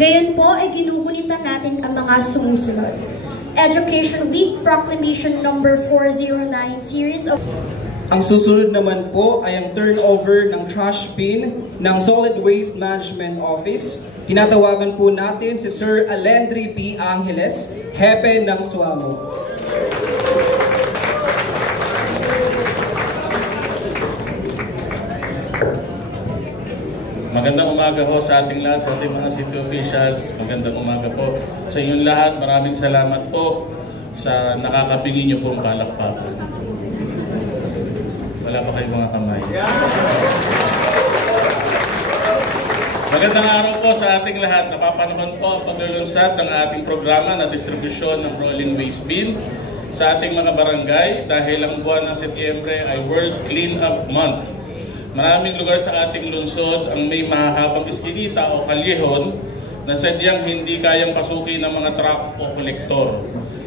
Ngayon po ay ginugunita natin ang mga sumusunod. Education Week Proclamation number 409 series of... Ang susunod naman po ay ang turnover ng trash bin ng Solid Waste Management Office. Tinatawagan po natin si Sir Alendri P. Angeles, Hepe ng SWAMO. Magandang umaga ho sa ating lahat, sa ating mga city officials. Magandang umaga po sa inyong lahat. Maraming salamat po sa nakakabingi niyo pong palakpakan. Wala pa kayong mga kamay. Magandang araw po sa ating lahat. Napapanahon po ang paglulunsad ng ating programa na distribusyon ng rolling waste bin sa ating mga barangay dahil ang buwan ng Setyembre ay World Clean Up Month. Maraming lugar sa ating lungsod ang may mahahabang iskinita o kalyehon na sadyang hindi kayang pasukin ng mga truck o kolektor.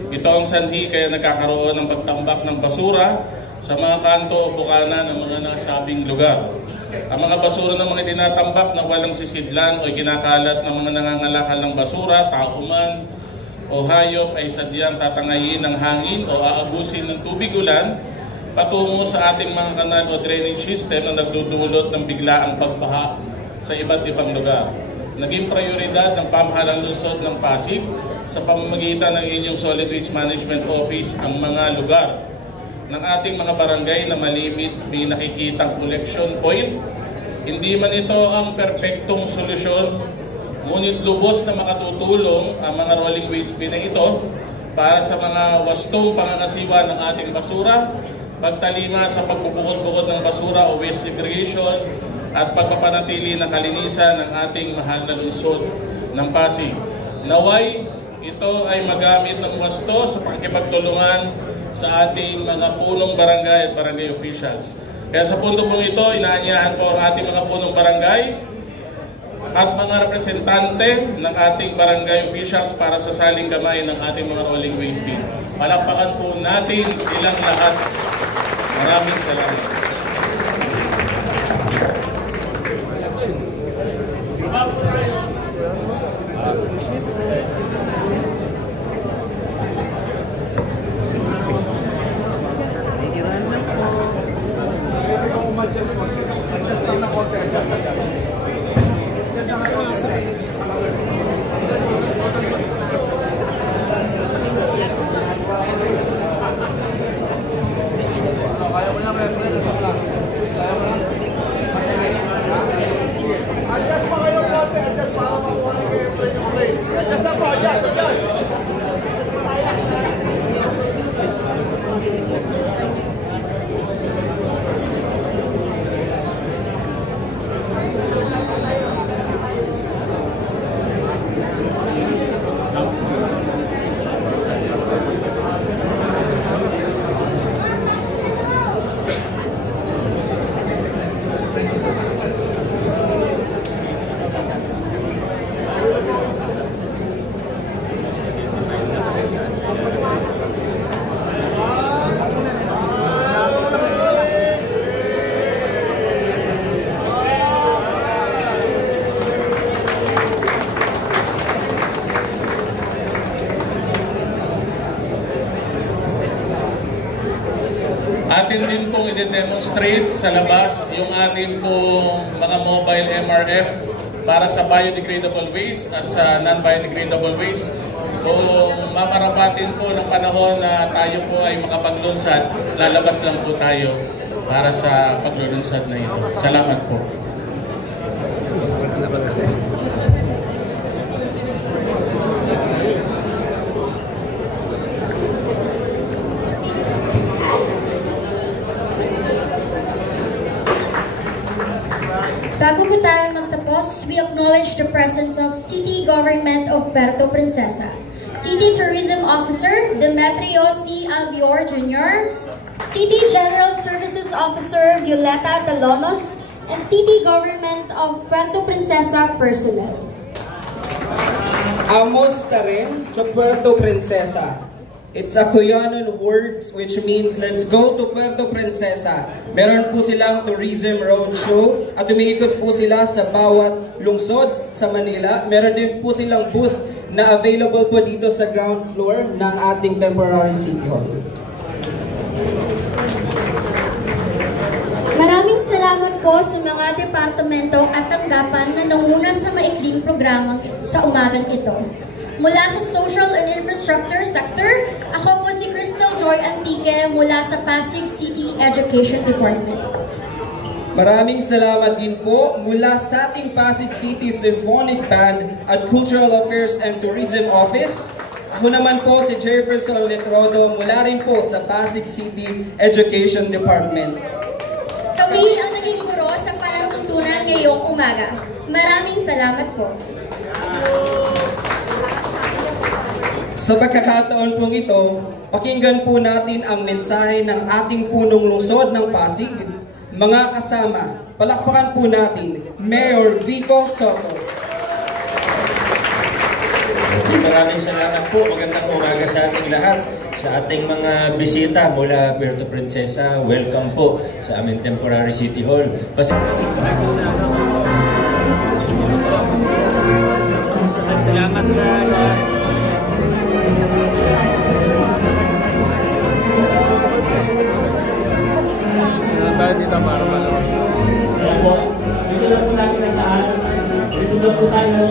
Ito ang sanhi kaya nagkakaroon ng pagtambak ng basura sa mga kanto o bukana ng mga nasabing lugar. Ang mga basura ng mga tinatambak na walang sisidlan o kinakalat ng mga nangangalakal ng basura, tao man o hayop ay sadyang tatangayin ng hangin o aabusin ng tubig ulan patungo sa ating mga kanal o drainage system na nagdudulot ng biglaang pagbaha sa iba't ibang lugar. Naging prioridad ng pamahalang lungsod ng Pasig sa pamamagitan ng inyong Solid Waste Management Office ang mga lugar ng ating mga barangay na malimit may nakikitang collection point. Hindi man ito ang perpektong solusyon, ngunit lubos na makatutulong ang mga rolling waste bin na ito para sa mga wastong pangangasiwa ng ating basura, pagtalima sa pagpupukod-bukod ng basura o waste segregation at pagpapanatili ng kalinisan ng ating mahal na lungsod ng Pasig. Naway, ito ay magamit ng wasto sa pakikipagtulungan sa ating mga punong barangay at barangay officials. Kaya sa punto pong ito, inaanyahan po ang ating mga punong barangay at mga representante ng ating barangay officials para sa saling gamay ng ating mga rolling waste bin. Palakpakan po natin silang lahat. Maraming salamat. Atin din pong i-demonstrate sa labas yung ating pong mga mobile MRF para sa biodegradable waste at sa non-biodegradable waste. Kung makarapatin po ng panahon na tayo po ay makapaglunsad, lalabas lang po tayo para sa paglulunsad na ito. Salamat po. Bago po tayo magtapos, we acknowledge the presence of City Government of Puerto Princesa, City Tourism Officer Demetrio C. Albior Jr., City General Services Officer Violeta Talonos, and City Government of Puerto Princesa personnel. Amos rin sa Puerto Princesa. It's a Cuyanon word which means let's go to Puerto Princesa. Meron po silang tourism roadshow at umiikot po sila sa bawat lungsod sa Manila. Meron din po silang booth na available po dito sa ground floor ng ating temporary City Hall. Maraming salamat po sa mga departamento at tanggapan na nanguna sa maikling programang sa umagang ito. Mula sa Social and Infrastructure Sector, ako po si Crystal Joy Antique mula sa Pasig City Education Department. Maraming salamat din po mula sa ating Pasig City Symphonic Band at Cultural Affairs and Tourism Office. Ako naman po si Jefferson Letrodo mula rin po sa Pasig City Education Department. Kami ang naging guro sa palatuntunan ngayong umaga. Maraming salamat po. Sa pagkakataon pong ito, pakinggan po natin ang mensahe ng ating punong lungsod ng Pasig. Mga kasama, palakpakan po natin, Mayor Vico Soto. Maraming salamat po. Magandang umaga sa ating lahat. Sa ating mga bisita mula Puerto Princesa, welcome po sa aming temporary City Hall. Salamat na. Tayo dito para malawas. Kaya po, dito lang po natin ang tahan. Dito lang po tayo.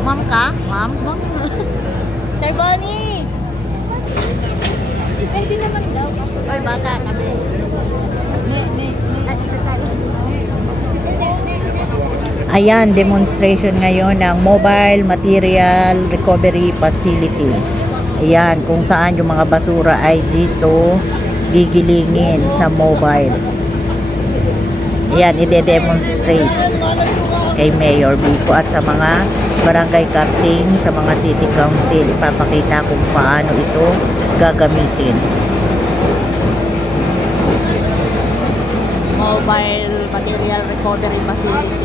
Ma'am ka? Ma'am? Sir Bonnie! Pwede naman daw. Or bata kami. Ayan, demonstration ngayon ng Mobile Material Recovery Facility. Ayan, kung saan yung mga basura ay dito gigilingin sa mobile. Ayan, ide-demonstrate kay Mayor Vico at sa mga barangay karting, sa mga city council. Ipapakita kung paano ito gagamitin. Mobile Material Recovery Facility.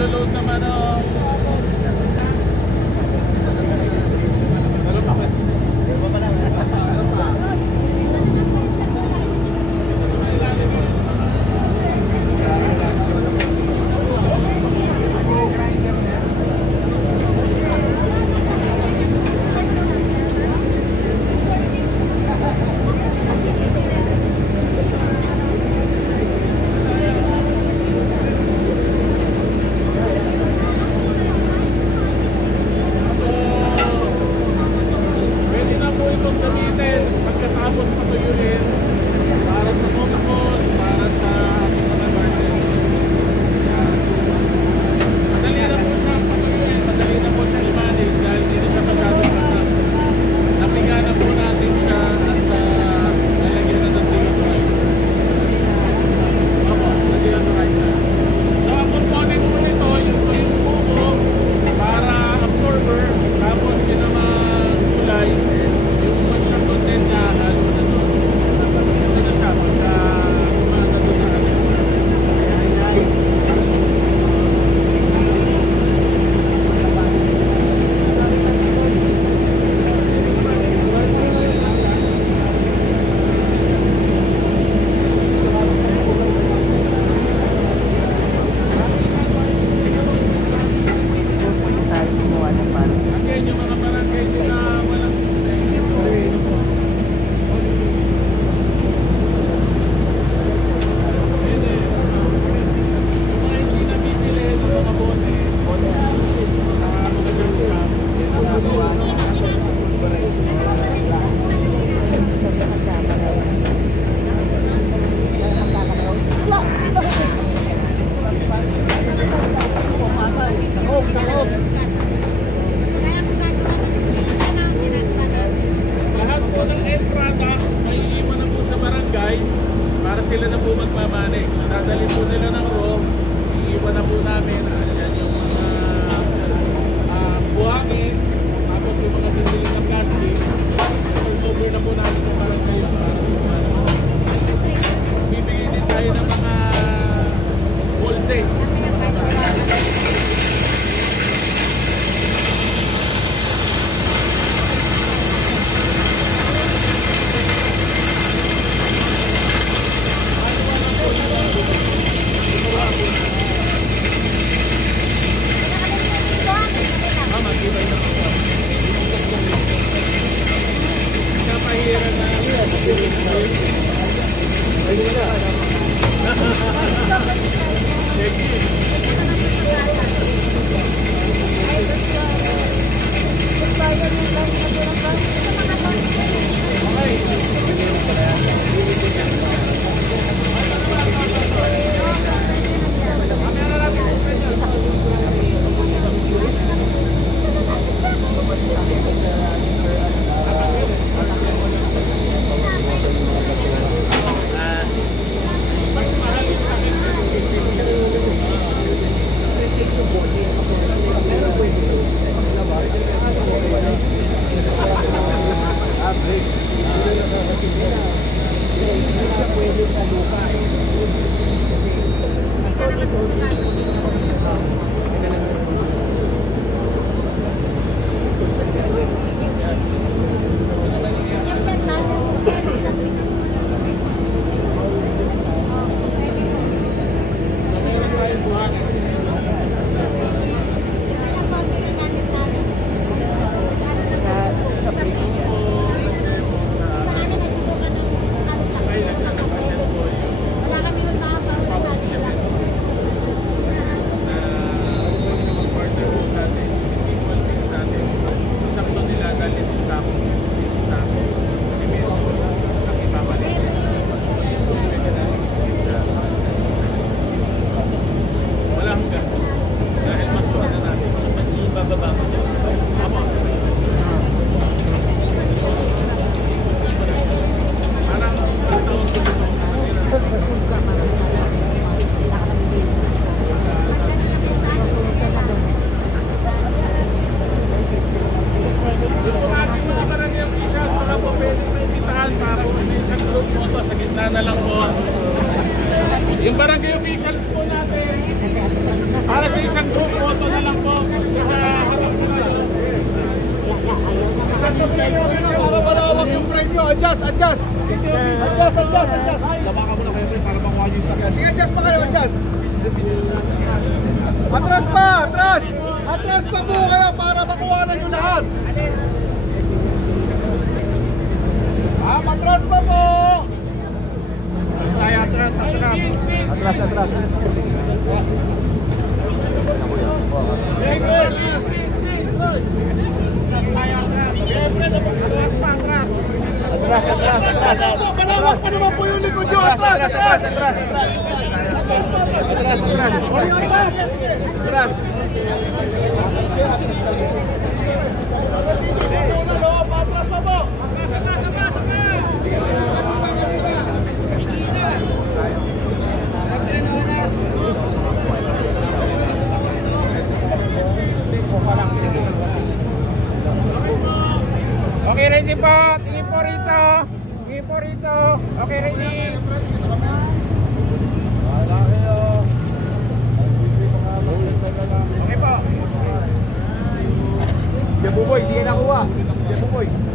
Naglo-load naman ang... Photo na lang po. Para malawak yung frame nyo. Adjust. Adjust. Labakan mo na kayo para makuha nyo yung sakyan. Sige, adjust pa kayo. Adjust. Atras pa. Atras. Atras pa po kayo para makuha na nyo lahat. Atras pa po. Atras. Malawak pa naman po yung likod nyo. Atras. Atras pa po. Okay, ready po. Tingin po rito. Okay, ready. Okay po. Buboy, di yan nakuha. Buboy.